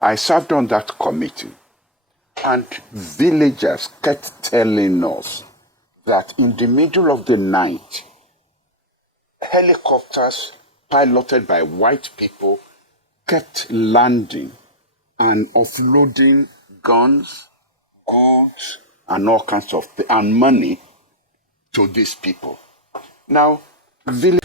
I served on that committee, and villagers kept telling us that in the middle of the night, helicopters piloted by white people kept landing and offloading guns, and all kinds of things, and money to these people. Now,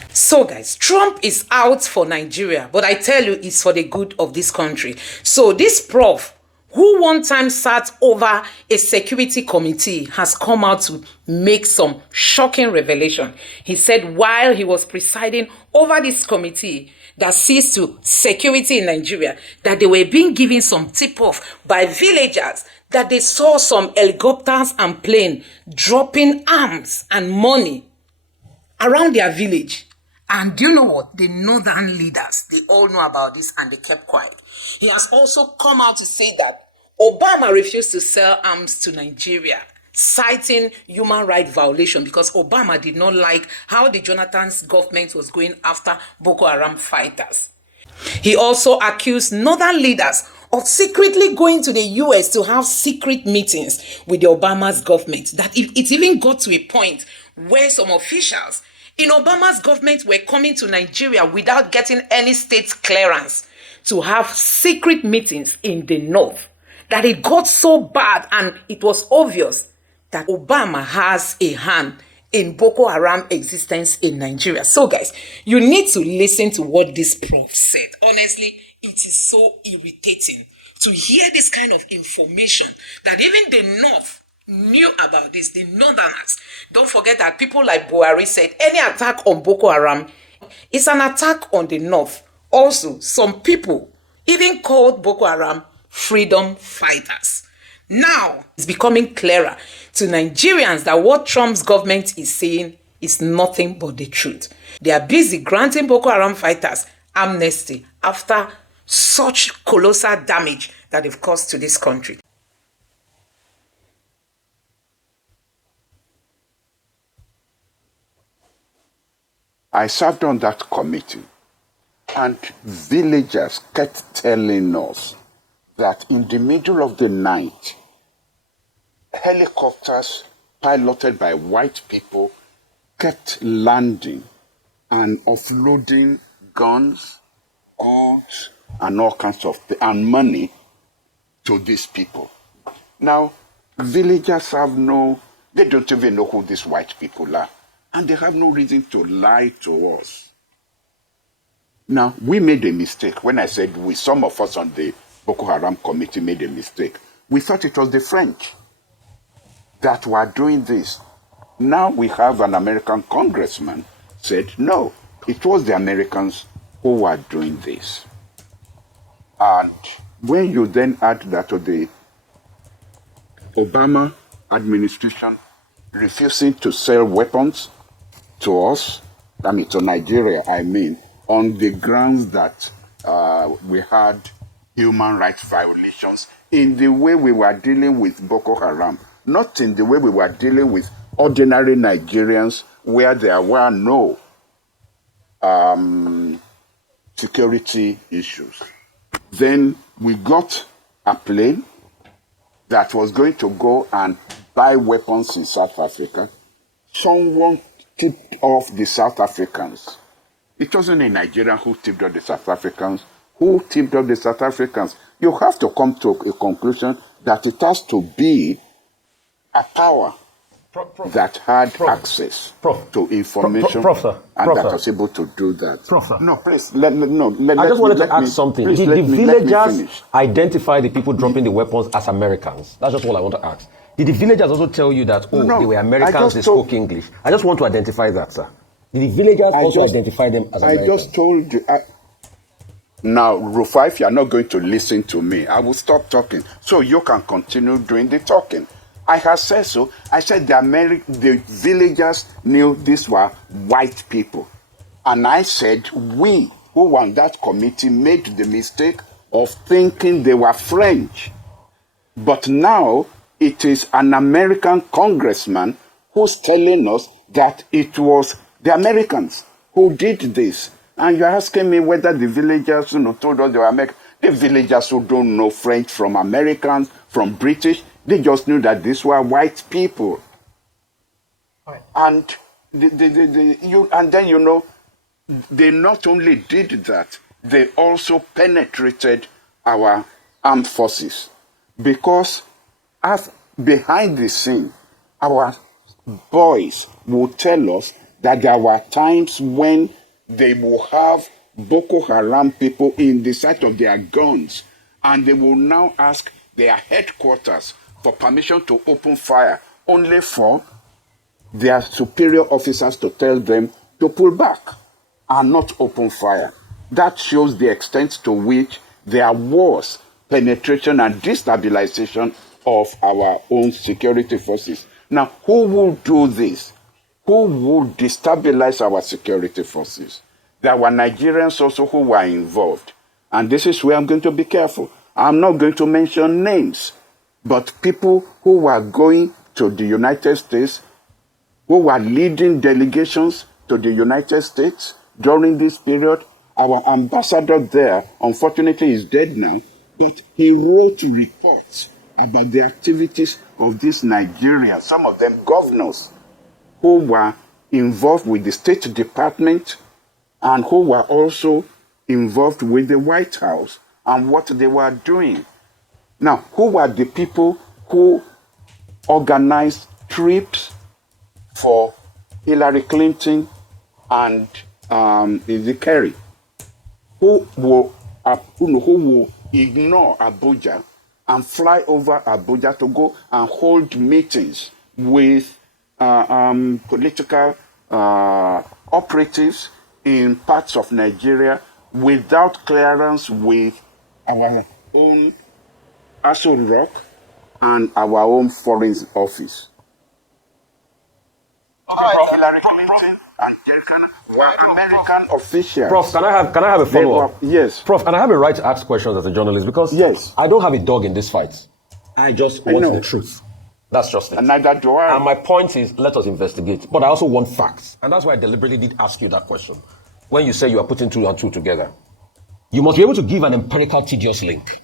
so guys, Trump is out for Nigeria, but I tell you, it's for the good of this country. So this prof, who one time sat over a security committee, has come out to make some shocking revelation. He said while he was presiding over this committee that sees to security in Nigeria, that they were being given some tip-off by villagers that they saw some helicopters and plane dropping arms and money around their village. And do you know what? The northern leaders, they all know about this and they kept quiet. He has also come out to say that Obama refused to sell arms to Nigeria, citing human rights violation because Obama did not like how the Jonathan's government was going after Boko Haram fighters. He also accused northern leaders of secretly going to the US to have secret meetings with the Obama's government. That it even got to a point where some officials in Obama's government were coming to Nigeria without getting any state clearance to have secret meetings in the north. That it got so bad and it was obvious that Obama has a hand in Boko Haram existence in Nigeria. So guys, you need to listen to what this prof said. Honestly, it is so irritating to hear this kind of information that even the north knew about this, the northerners. Don't forget that people like Buhari said any attack on Boko Haram is an attack on the north. Also, some people even called Boko Haram freedom fighters. Now, it's becoming clearer to Nigerians that what Trump's government is saying is nothing but the truth. They are busy granting Boko Haram fighters amnesty after such colossal damage that they've caused to this country. I served on that committee, and villagers kept telling us that in the middle of the night, helicopters piloted by white people kept landing and offloading guns, and all kinds of things, and money to these people. Now, villagers they don't even know who these white people are, and they have no reason to lie to us. Now, we made a mistake. When I said some of us on the Boko Haram committee made a mistake. We thought it was the French that were doing this. Now we have an American congressman said, no, it was the Americans who were doing this. And when you then add that to the Obama administration refusing to sell weapons to us, to Nigeria, on the grounds that we had human rights violations in the way we were dealing with Boko Haram, not in the way we were dealing with ordinary Nigerians where there were no security issues. Then we got a plane that was going to go and buy weapons in South Africa. Someone tipped off the South Africans. It wasn't a Nigerian who tipped off the South Africans. Who tipped off the South Africans? You have to come to a conclusion that it has to be a power that had access to information and that was able to do that. No, please, I just wanted to ask something. Did the villagers identify the people dropping the weapons as Americans? That's just all I want to ask. Did the villagers also tell you that, they were Americans, they spoke English? I just want to identify that, sir. Did the villagers also identify them as Americans? I just told you. Now, Rufai, if you are not going to listen to me, I will stop talking so you can continue doing the talking. I have said so. I said the villagers knew these were white people. And I said we who were on that committee made the mistake of thinking they were French. But now it is an American congressman who's telling us that it was the Americans who did this. And you're asking me whether the villagers told us they were American. The villagers who don't know French from Americans, from British, they just knew that these were white people. Right. And then they not only did that, they also penetrated our armed forces, because as behind the scene, our boys will tell us that there were times when they will have Boko Haram people in the sight of their guns, and they will now ask their headquarters for permission to open fire, only for their superior officers to tell them to pull back and not open fire. That shows the extent to which there was penetration and destabilization of our own security forces. Now, who will do this? Who will destabilize our security forces? There were Nigerians also who were involved. And this is where I'm going to be careful. I'm not going to mention names, but people who were going to the United States, who were leading delegations to the United States during this period. Our ambassador there, unfortunately, is dead now, but he wrote reports about the activities of these Nigerians, some of them governors, who were involved with the State Department and who were also involved with the White House and what they were doing. Now, who were the people who organized trips for Hillary Clinton and Kerry? Who will ignore Abuja and fly over Abuja to go and hold meetings with political operatives in parts of Nigeria without clearance with our own Aso Rock and our own foreign office? Hillary Clinton and were American officials. Prof, can I have a follow-up? Yes. Prof, and I have a right to ask questions as a journalist, because yes, I don't have a dog in this fight. I just want the truth. That's just it. And neither do I. And my point is, let us investigate. But I also want facts. And that's why I deliberately did ask you that question. When you say you are putting 2 and 2 together, you must be able to give an empirical, tedious link.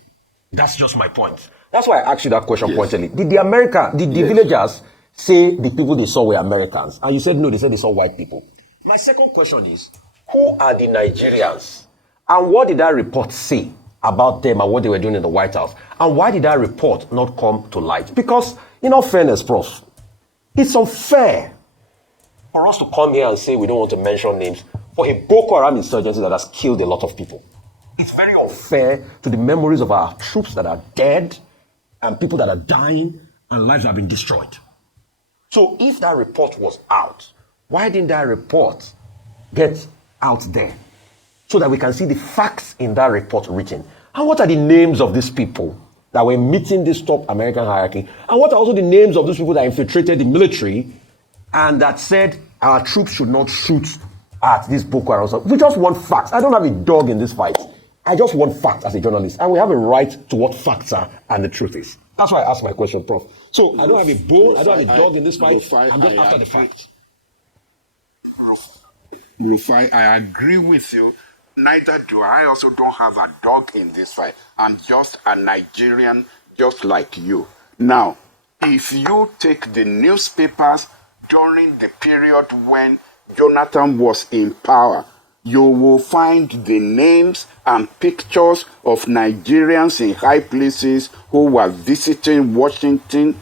That's just my point. That's why I asked you that question pointedly. Did the villagers say the people they saw were Americans? And you said no, they said they saw white people. My second question is, who are the Nigerians? And what did that report say about them and what they were doing in the White House? And why did that report not come to light? Because, in all fairness, Prof, it's unfair for us to come here and say we don't want to mention names for a Boko Haram insurgency that has killed a lot of people. It's very unfair to the memories of our troops that are dead and people that are dying and lives have been destroyed. So if that report was out, why didn't that report get out there so that we can see the facts in that report written? And what are the names of these people that were meeting this top American hierarchy? And what are also the names of those people that infiltrated the military and that said our troops should not shoot at this Boko Haram? We just want facts. I don't have a dog in this fight. I just want facts as a journalist. And we have a right to what facts are and the truth is. That's why I asked my question, Prof. So I don't have a bull, I don't have a dog in this fight. I'm just after the facts. Rufai, I agree with you. Neither do I. I also don't have a dog in this fight. I'm just a Nigerian, just like you. Now, if you take the newspapers during the period when Jonathan was in power, you will find the names and pictures of Nigerians in high places who were visiting Washington,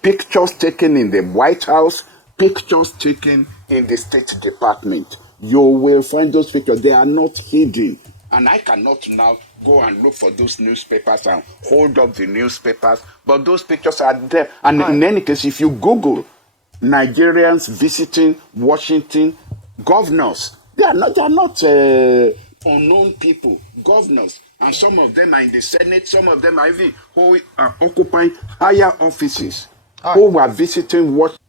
pictures taken in the White House, pictures taken in the State Department. You will find those pictures. They are not hidden. And I cannot now go and look for those newspapers and hold up the newspapers, but those pictures are there. And in any case, if you Google Nigerians visiting Washington, governors, they are not unknown people, governors. And some of them are in the Senate, some of them are even who are occupying higher offices, who were visiting Washington.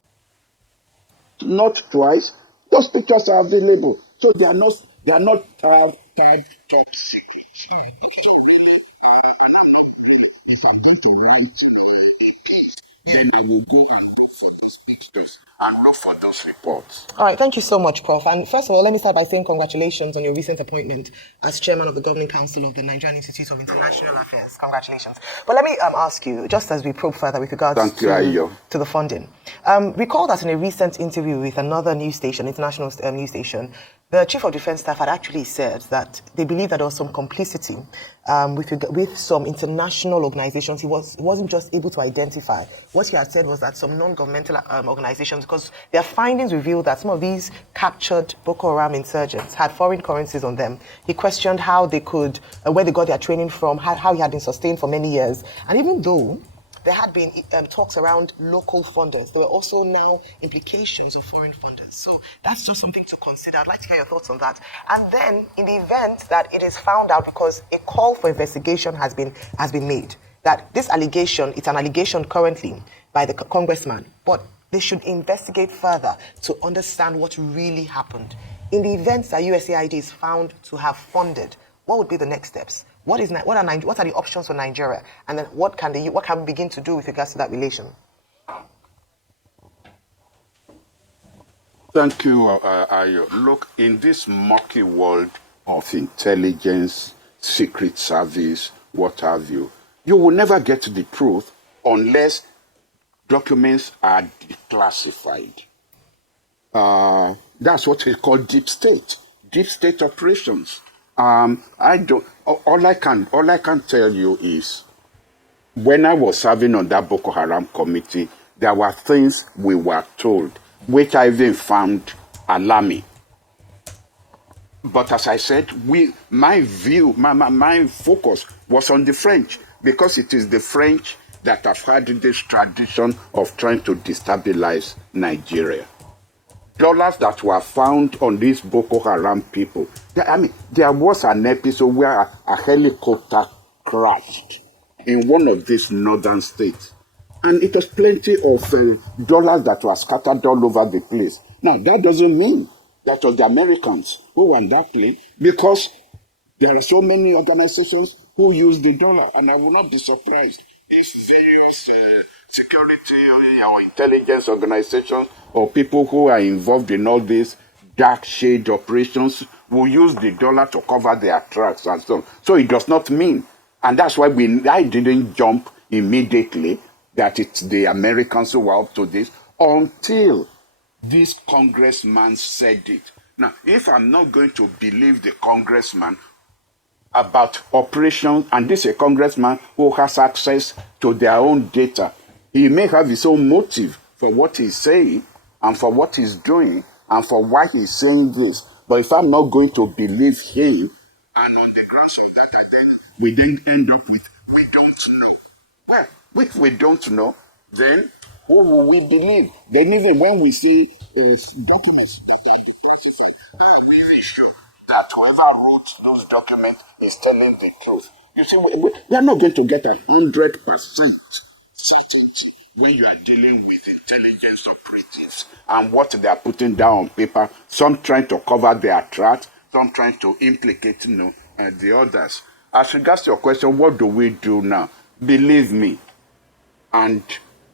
Not twice. Those pictures are available. So they are not top secret. It's not really, and I'm not really, if I'm going to write a case, then I will go and look for those pictures. and look for those reports. All right, thank you so much, Prof. And first of all, let me start by saying congratulations on your recent appointment as chairman of the Governing Council of the Nigerian Institute of International Affairs. Congratulations. But let me ask you, just as we probe further with regards to the funding, recall that in a recent interview with another news station, international news station, the Chief of Defence Staff had actually said that they believe that there was some complicity with some international organizations. He wasn't just able to identify. What he had said was that some non-governmental organizations, because their findings revealed that some of these captured Boko Haram insurgents had foreign currencies on them. He questioned how they could, where they got their training from, how he had been sustained for many years. And even though there had been talks around local funders, there were also now implications of foreign funders. So that's just something to consider. I'd like to hear your thoughts on that. And then, in the event that it is found out, because a call for investigation has been made, that this allegation, it's an allegation currently by the congressman, but they should investigate further to understand what really happened. In the event that USAID is found to have funded, what would be the next steps? What are the options for Nigeria? And then what can we begin to do with regards to that relation? Thank you, Ayo. Look, in this murky world of intelligence, secret service, what have you, you will never get to the truth unless documents are declassified. That's what is called deep state operations. All I can tell you is, when I was serving on that Boko Haram committee, there were things we were told, which I even found alarming. But as I said, my focus was on the French, because it is the French that have had this tradition of trying to destabilize Nigeria. Dollars that were found on these Boko Haram people. There was an episode where a helicopter crashed in one of these northern states. And it was plenty of dollars that were scattered all over the place. Now, that doesn't mean that was the Americans who were on that plane, because there are so many organizations who use the dollar. And I will not be surprised if various security or intelligence organizations or people who are involved in all these dark shade operations will use the dollar to cover their tracks and so on. So it does not mean, and that's why I didn't jump immediately that it's the Americans who were up to this until this congressman said it. Now, if I'm not going to believe the congressman about operations, and this is a congressman who has access to their own data, he may have his own motive for what he's saying and for what he's doing and for why he's saying this. But if I'm not going to believe him, and on the grounds of that, we then end up with, we don't know. Well, if we don't know, then who will we believe? Then even when we see documents that are classified, I'm really sure that whoever wrote those documents is telling the truth. You see, we are not going to get 100% certainty when you are dealing with intelligence operatives and what they are putting down on paper, some trying to cover their tracks, some trying to implicate the others. As regards to your question, what do we do now? Believe me, and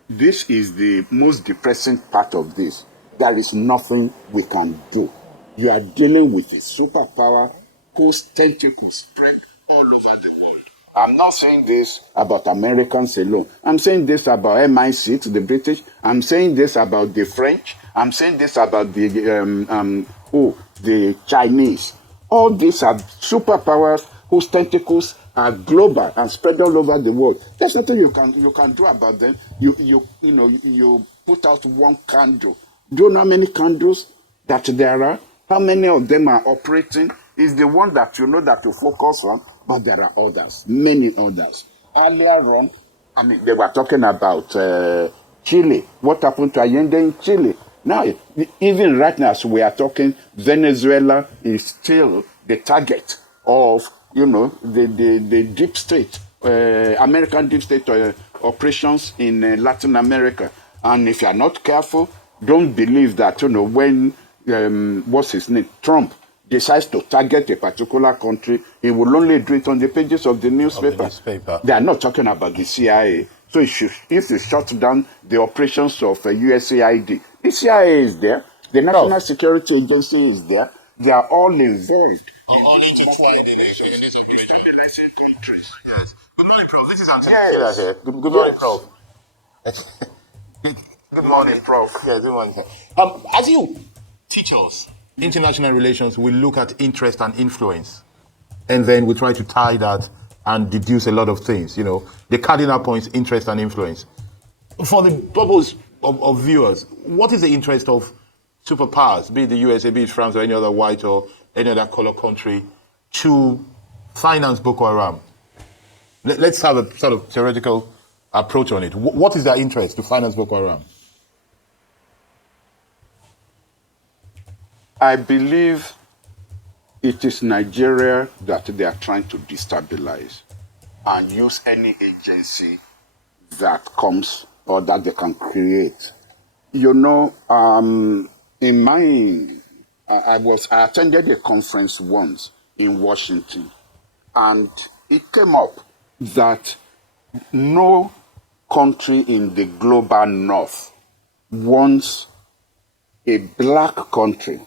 this is the most depressing part of this, there is nothing we can do. You are dealing with a superpower whose tentacles spread all over the world. I'm not saying this about Americans alone. I'm saying this about MI6, the British. I'm saying this about the French. I'm saying this about the Chinese. All these are superpowers whose tentacles are global and spread all over the world. There's nothing you can do about them. You put out one candle. Do you know how many candles that there are? How many of them are operating? Is the one that you know that you focus on, but there are others, many others. Earlier on, they were talking about Chile. What happened to Allende in Chile? Now, even right now, as we are talking, Venezuela is still the target of, the deep state, American deep state operations in Latin America. And if you are not careful, don't believe that, when, what's his name, Trump decides to target a particular country, he will only do it on the pages of the newspaper. They are not talking about the CIA. So if you shut down the operations of USAID, The CIA is there. The National Security Agency is there. They are all involved. All intertwined in this situation. Destabilizing countries. Yes. Good morning, Prof. This is Anthony Yes. Taylor here. Good morning, Yes. Prof. Good morning, Prof. Yeah, good morning. As you teach us international relations, we look at interest and influence, and then we try to tie that and deduce a lot of things. You know, the cardinal points: interest and influence. For the purpose of viewers, what is the interest of superpowers, be it the USA, be it France, or any other white or any other color country, to finance Boko Haram? Let's have a sort of theoretical approach on it. What is their interest to finance Boko Haram? I believe it is Nigeria that they are trying to destabilize and use any agency that comes or that they can create. You know, in I attended a conference once in Washington, and it came up that no country in the global north wants a black country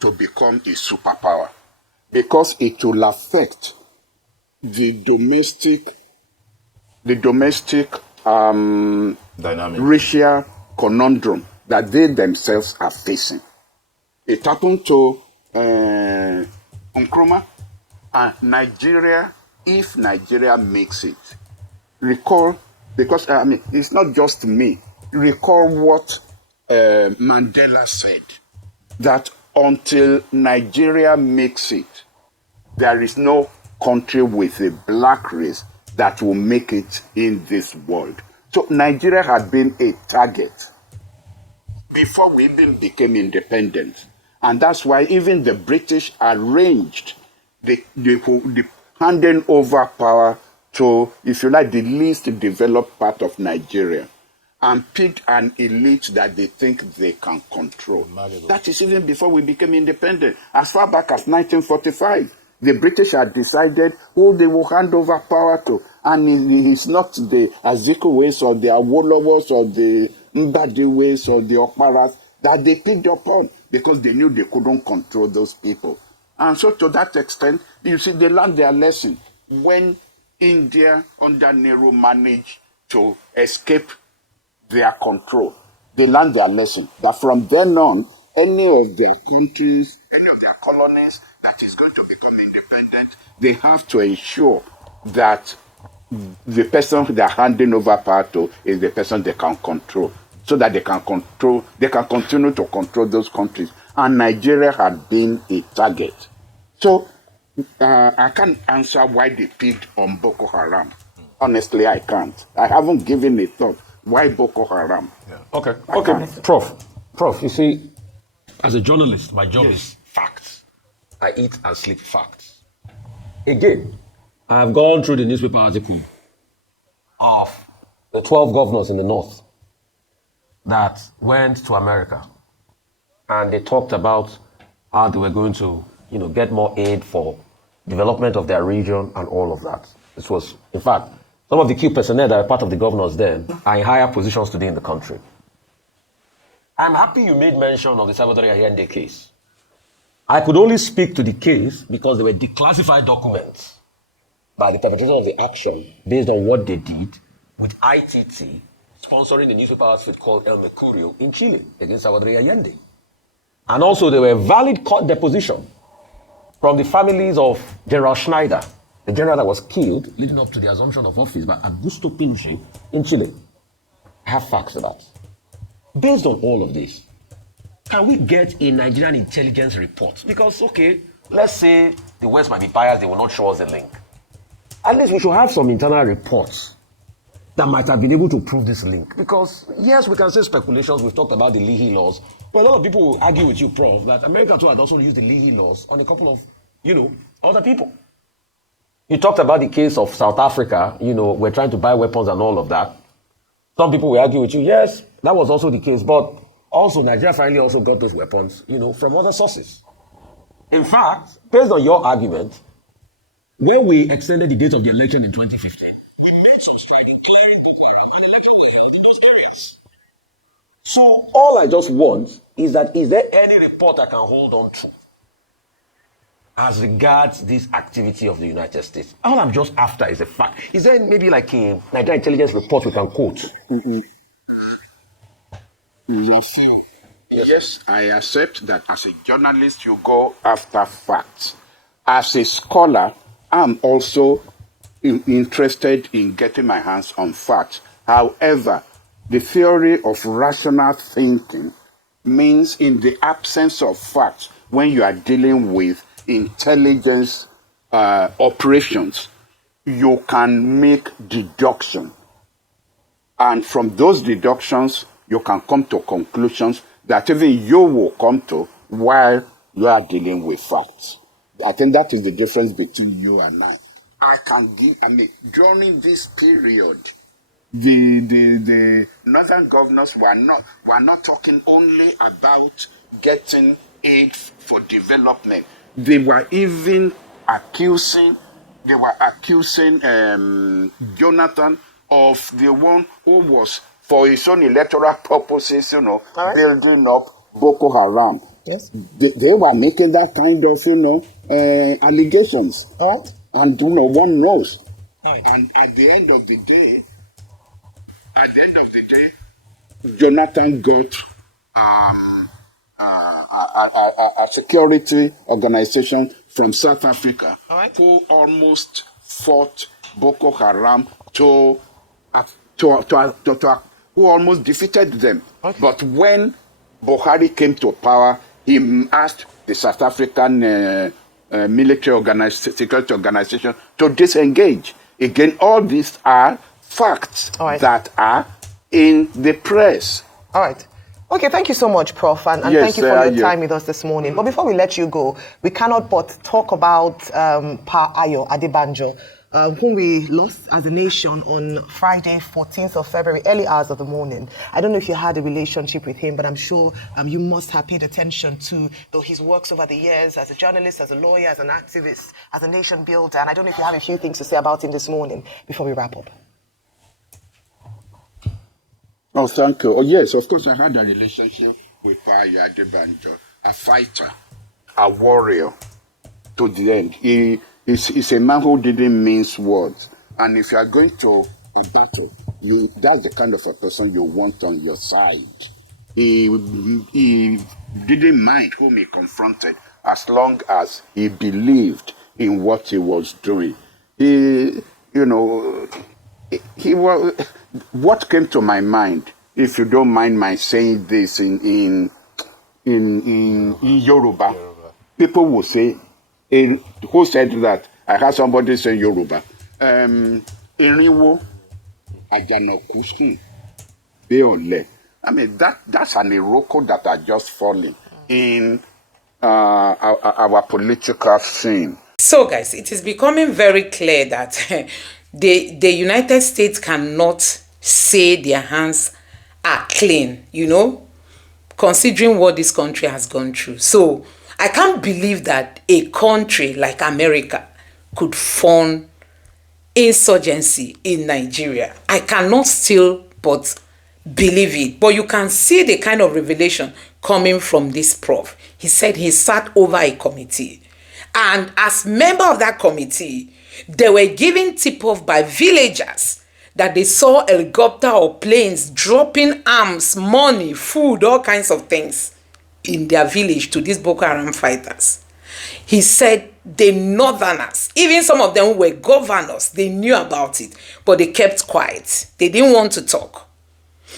to become a superpower because it will affect the domestic Dynamic. racial conundrum that they themselves are facing. It happened to Nkrumah and Nigeria. If Nigeria makes it, recall, because it's not just me. Recall what Mandela said, that until Nigeria makes it, there is no country with a black race that will make it in this world. So Nigeria had been a target before we even became independent. And that's why even the British arranged the handing over power to, if you like, the least developed part of Nigeria, and picked an elite that they think they can control. That is even before we became independent. As far back as 1945, the British had decided who they will hand over power to. And it's not the Azikiwes or the Awolowos or the Mbadiwes or the Okparas that they picked upon, because they knew they couldn't control those people. And so to that extent, you see, they learned their lesson when India under Nehru managed to escape their control. They learned their lesson that from then on, any of their countries, any of their colonies that is going to become independent, they have to ensure that the person they're handing over power to is the person they can control, so that they can continue to control those countries. And Nigeria had been a target. So I can't answer why they picked on Boko Haram. Honestly, I can't. I haven't given a thought. Why Boko Haram? Yeah. Okay. Prof, you see, as a journalist, my job is facts. I eat and sleep facts. Again, I've gone through the newspaper article of the 12 governors in the north that went to America, and they talked about how they were going to, get more aid for development of their region and all of that. This was, in fact, some of the key personnel that are part of the governors then are in higher positions today in the country. I'm happy you made mention of the Salvador Allende case. I could only speak to the case because they were declassified documents by the perpetrators of the action based on what they did with ITT sponsoring the newspaper outfit called El Mercurio in Chile against Salvador Allende. And also there were valid court deposition from the families of General Schneider, the general that was killed leading up to the assumption of office by Augusto Pinochet in Chile. I have facts to that. Based on all of this, can we get a Nigerian intelligence report? Because, okay, let's say the West might be biased, they will not show us the link. At least we should have some internal reports that might have been able to prove this link. Because, yes, we can say speculations, we've talked about the Leahy laws, but a lot of people will argue with you, Prof, that America too had also used the Leahy laws on a couple of, other people. You talked about the case of South Africa, we're trying to buy weapons and all of that. Some people will argue with you, yes, that was also the case, but also Nigeria finally also got those weapons, from other sources. In fact, based on your argument, when we extended the date of the election in 2015, we made some declaring and elections were held in those areas. So all I just want is that, is there any report I can hold on to as regards this activity of the United States? All I'm just after is a fact. Is there maybe like a Nigerian intelligence report we can quote? Yes, I accept that as a journalist, you go after facts. As a scholar, I'm also interested in getting my hands on facts. However, the theory of rational thinking means in the absence of facts, when you are dealing with intelligence operations, you can make deduction. And from those deductions, you can come to conclusions that even you will come to while you are dealing with facts. I think that is the difference between you and I. During this period, the northern governors were not talking only about getting aid for development. They were even accusing Jonathan of the one who was, for his own electoral purposes, right, building up Boko Haram. Yes. They were making that kind of, allegations. All right. And, one knows. Right. And at the end of the day, Jonathan got a security organization from South Africa, all right, who almost fought Boko Haram who almost defeated them. Okay. But when Buhari came to power, he asked the South African military security organization to disengage. Again, all these are facts that are in the press. All right. Okay, thank you so much, Prof. And Yes, thank you for your time with us this morning. But before we let you go, we cannot but talk about Pa Ayo Adebanjo, whom we lost as a nation on Friday, 14th of February, early hours of the morning. I don't know if you had a relationship with him, but I'm sure you must have paid attention to his works over the years as a journalist, as a lawyer, as an activist, as a nation builder. And I don't know if you have a few things to say about him this morning before we wrap up. Oh, thank you. Oh, yes, of course, I had a relationship with Pa Ayo Adebanjo, a fighter, a warrior to the end. He's a man who didn't mince words. And if you are going to a battle, that's the kind of a person you want on your side. He didn't mind whom he confronted as long as he believed in what he was doing. He was. What came to my mind, if you don't mind my saying this in Yoruba, people will say, who said that? I heard somebody say Yoruba. Irinwo ajanoku sun beole. I mean, that's an iroko that are just falling in our political scene. So, guys, it is becoming very clear that the United States cannot say their hands are clean, considering what this country has gone through. So I can't believe that a country like America could fund insurgency in Nigeria. I cannot still but believe it. But you can see the kind of revelation coming from this prof. He said he sat over a committee. And as member of that committee, they were given tip-off by villagers that they saw helicopter or planes dropping arms, money, food, all kinds of things in their village to these Boko Haram fighters. He said the northerners, even some of them who were governors, they knew about it, but they kept quiet. They didn't want to talk.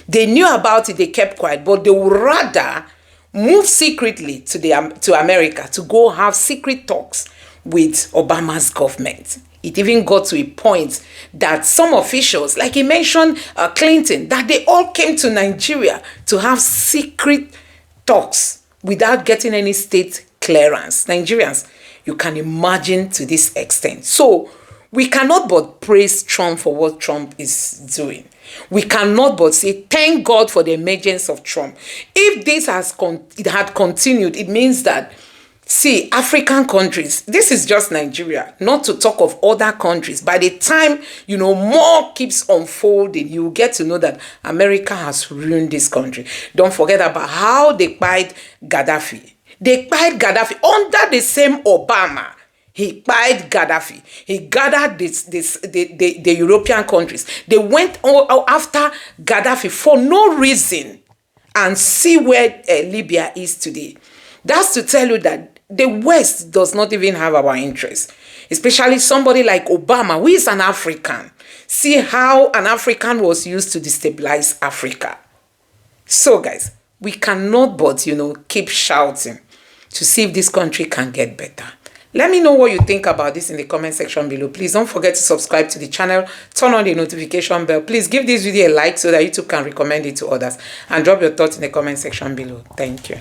They knew about it, they kept quiet, but they would rather move secretly to America to go have secret talks with Obama's government. It even got to a point that some officials, like he mentioned Clinton, that they all came to Nigeria to have secret talks without getting any state clearance. Nigerians, you can imagine to this extent. So we cannot but praise Trump for what Trump is doing. We cannot but say thank God for the emergence of Trump. If this had continued, it means that See, African countries, this is just Nigeria, not to talk of other countries. By the time, more keeps unfolding, you get to know that America has ruined this country. Don't forget about how they killed Gaddafi. They killed Gaddafi under the same Obama. He killed Gaddafi. He gathered the European countries. They went after Gaddafi for no reason. And see where Libya is today. That's to tell you that the West does not even have our interest. Especially somebody like Obama, who is an African. See how an African was used to destabilize Africa. So guys, we cannot but, keep shouting to see if this country can get better. Let me know what you think about this in the comment section below. Please don't forget to subscribe to the channel. Turn on the notification bell. Please give this video a like so that YouTube can recommend it to others. And drop your thoughts in the comment section below. Thank you.